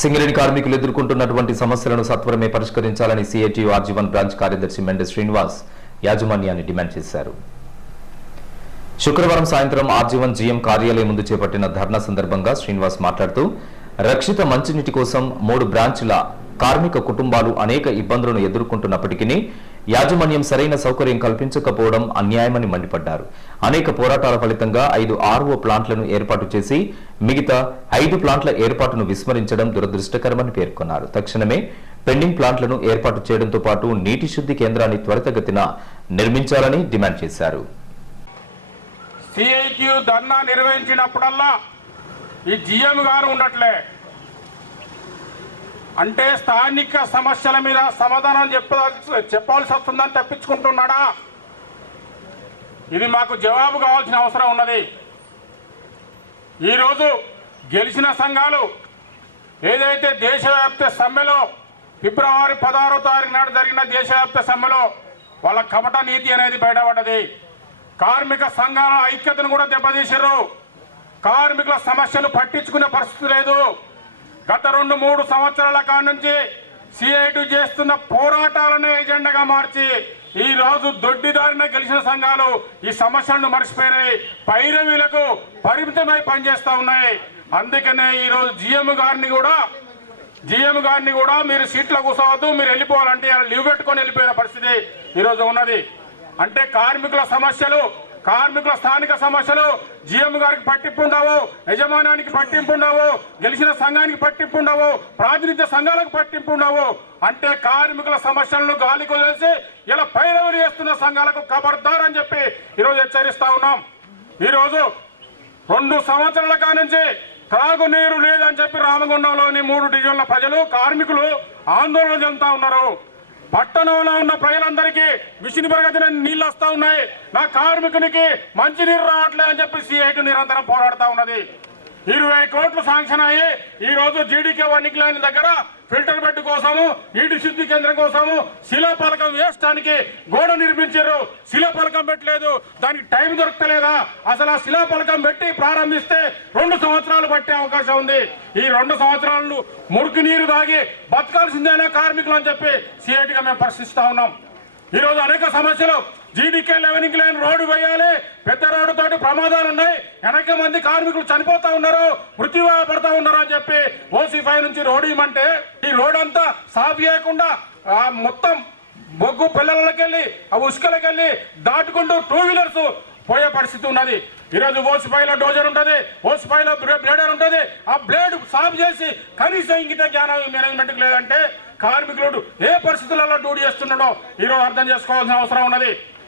సింగరేణి కార్మికులు ఎదుర్కొంటున్నటువంటి సమస్యలను సత్వరమే పరిష్కరించాలని సిఐటి ఆర్జీవన్ బ్రాంచ్ కార్యదర్శి మెండే శ్రీనివాస్ యాజమాన్యాన్ని డిమాండ్ చేశారు. శుక్రవారం సాయంత్రం ఆర్జీవన్ జీఎం కార్యాలయం ముందు చేపట్టిన ధర్నా సందర్భంగా శ్రీనివాస్ మాట్లాడుతూ రక్షిత మంచినీటి కోసం మూడు బ్రాంచ్ల కార్మిక కుటుంబాలు అనేక ఇబ్బందులను ఎదుర్కొంటున్నప్పటికీ యాజమాన్యం సరైన సౌకర్యం కల్పించకపోవడం అన్యాయమని మండిపడ్డారు. అనేక పోరాటాల ఫలితంగా ఐదు ఆర్ఓ ప్లాంట్లను ఏర్పాటు చేసి మిగతా ఐదు ప్లాంట్ల ఏర్పాటును విస్మరించడం దురదృష్టకరమని పేర్కొన్నారు. తక్షణమే పెండింగ్ ప్లాంట్లను ఏర్పాటు చేయడంతో పాటు నీటి శుద్ధి కేంద్రాన్ని త్వరితగతిన నిర్మించాలని డిమాండ్ చేశారు. ధర్నా నిర్వహించినప్పుడల్లా ఈ జిఎం గారు ఉండట్లే. అంటే స్థానిక సమస్యల మీద సమాధానం చెప్ప చెప్పాల్సి వస్తుందని తప్పించుకుంటున్నాడా? ఇది మాకు జవాబు కావాల్సిన అవసరం ఉన్నది. ఈరోజు గెలిచిన సంఘాలు ఏదైతే దేశవ్యాప్త సమ్మెలో ఫిబ్రవరి పదహారో తారీఖు నాడు జరిగిన దేశవ్యాప్త సమ్మెలో వాళ్ళ కపట నీతి అనేది బయటపడ్డది. కార్మిక సంఘాల ఐక్యతను కూడా దెబ్బతీశారు కార్మికుల సమస్యలు పట్టించుకునే పరిస్థితి లేదు. గత రెండు మూడు సంవత్సరాల కాడ నుంచి సిఐటి చేస్తున్న పోరాటాలనే ఎజెండాగా మార్చి ఈ రోజు దొడ్డిదారిన గెలిచిన సంఘాలు ఈ సమస్యలను మర్చిపోయినాయి. పైరవీలకు పరిమితమై పనిచేస్తా ఉన్నాయి. అందుకనే ఈ రోజు జిఎం గారిని కూడా జిఎం గారిని కూడా మీరు సీట్లో కూర్చోవద్దు మీరు వెళ్ళిపోవాలంటే లీవ్ పెట్టుకొని వెళ్ళిపోయిన పరిస్థితి ఈరోజు ఉన్నది. అంటే కార్మికుల సమస్యలు కార్మికుల స్థానిక సమస్యలు జిఎం గారికి పట్టింపు ఉండవు యజమానానికి పట్టింపు ఉండవు గెలిచిన సంఘానికి పట్టింపు ఉండవు ప్రాతినిధ్య సంఘాలకు పట్టింపు ఉండవు. అంటే కార్మికుల సమస్యలను గాలి వదిలేసి ఇలా పైరవులు చేస్తున్న సంఘాలకు ఖబర్దార్ అని చెప్పి ఈరోజు హెచ్చరిస్తా ఉన్నాం. ఈరోజు రెండు సంవత్సరాల కానుంచి త్రాగునీరు లేదని చెప్పి రామగుండంలోని మూడు డివిజన్ల ప్రజలు కార్మికులు ఆందోళన చెందుతా ఉన్నారు. పట్టణంలో ఉన్న ప్రజలందరికీ మిషన్ ప్రగతిన నీళ్ళు వస్తా ఉన్నాయి. నా కార్మికునికి మంచి నీరు రావట్లేదు అని చెప్పి సిఐటి నిరంతరం పోరాడుతూ ఉన్నది. ఇరవై కోట్లు శాంక్షన్ అయ్యి ఈ రోజు జీడీకే వన్నిక దగ్గర ఫిల్టర్ బెడ్ కోసము నీటి శుద్ధి కేంద్రం కోసము శిలాపలకం వేస్తానికి వేయడానికి గోడ నిర్మించారు. శిలాపలకం పెట్టలేదు. దానికి టైం దొరకలేదా? అసలు ఆ శిలాపలకం పెట్టి ప్రారంభిస్తే రెండు సంవత్సరాలు పట్టే అవకాశం ఉంది. ఈ రెండు సంవత్సరాలు మురికి నీరు తాగి బతకాల్సిందేనా కార్మికులు అని చెప్పి సిఐటిగా మేము ప్రశ్నిస్తా ఉన్నాం. ఈరోజు అనేక సమస్యలు. జీడీకే లెవెనింగ్ లైన్ రోడ్డు వేయాలి. పెద్ద రోడ్డు తోటి ప్రమాదాలు ఉన్నాయి. వెనక మంది కార్మికులు చనిపోతా ఉన్నారు. మృత్యు పడతా ఉన్నారు అని చెప్పి ఓసీ ఫైవ్ నుంచి రోడ్డు ఇవ్వమంటే లోడ్ అంతా సాఫ్ చేయకుండా ఆ మొత్తం బొగ్గు పిల్లలకెళ్ళి ఆ ఉసుకలకెళ్ళి దాటుకుంటూ టూ వీలర్స్ పోయే పరిస్థితి ఉన్నది. ఈరోజు ఓసిపాయిలో డోజర్ ఉంటుంది ఓసిపాయిలో బ్లేడర్ ఉంటుంది. ఆ బ్లేడ్ సాఫ్ చేసి కనీసం ఇంకిత జ్ఞానం మేనేజ్మెంట్కి లేదంటే కార్మికులు ఏ పరిస్థితులలో డ్యూటీ చేస్తున్నాడో ఈరోజు అర్థం చేసుకోవాల్సిన అవసరం ఉన్నది.